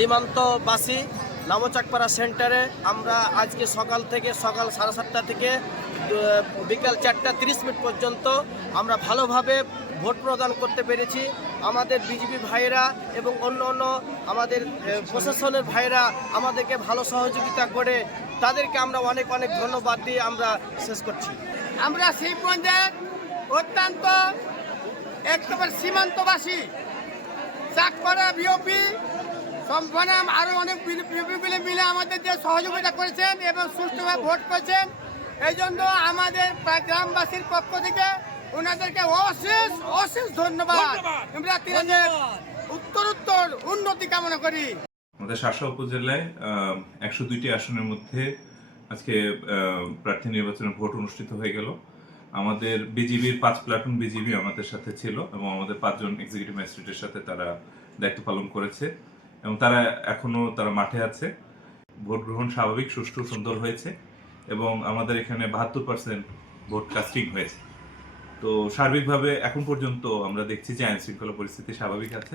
সীমান্তবাসী নামচাকপাড়া সেন্টারে আমরা আজকে সকাল 7:30 থেকে বিকাল 4:30 পর্যন্ত আমরা ভালোভাবে ভোট প্রদান করতে পেরেছি। আমাদের বিজেপি ভাইরা এবং অন্য আমাদের প্রশাসনের ভাইরা আমাদেরকে ভালো সহযোগিতা করে, তাদেরকে আমরা অনেক অনেক ধন্যবাদ দিয়ে আমরা শেষ করছি। আমরা শিবগঞ্জের অত্যন্ত একেবারে সীমান্তবাসী চাকপাড়া বিওপি সম্পনাম আরও অনেক বিপিগুলি মিলে আমাদের যে সহযোগিতা করেছেন এবং সুষ্ঠুভাবে ভোট করেছেন, এই জন্য আমাদের গ্রামবাসীর পক্ষ থেকে ওনাদেরকে অশেষ অশেষ ধন্যবাদ। আমরা তিরঞ্জের উত্তরোত্তর উন্নতি কামনা করি। আমাদের শাসা উপজেলায় 102টি আসনের মধ্যে আজকে প্রার্থী নির্বাচনের ভোট অনুষ্ঠিত হয়ে গেল। আমাদের বিজিবির 5 প্লাটুন বিজিবি আমাদের সাথে ছিল এবং আমাদের 5 জন এক্সিকিউটিভ ম্যাজিস্ট্রেটের সাথে তারা দায়িত্ব পালন করেছে এবং তারা মাঠে আছে। ভোট গ্রহণ স্বাভাবিক, সুষ্ঠু, সুন্দর হয়েছে এবং আমাদের এখানে 72% ভোট কাস্টিং হয়েছে। তো সার্বিকভাবে এখন পর্যন্ত আমরা দেখছি যে আইন শৃঙ্খলা পরিস্থিতি স্বাভাবিক আছে।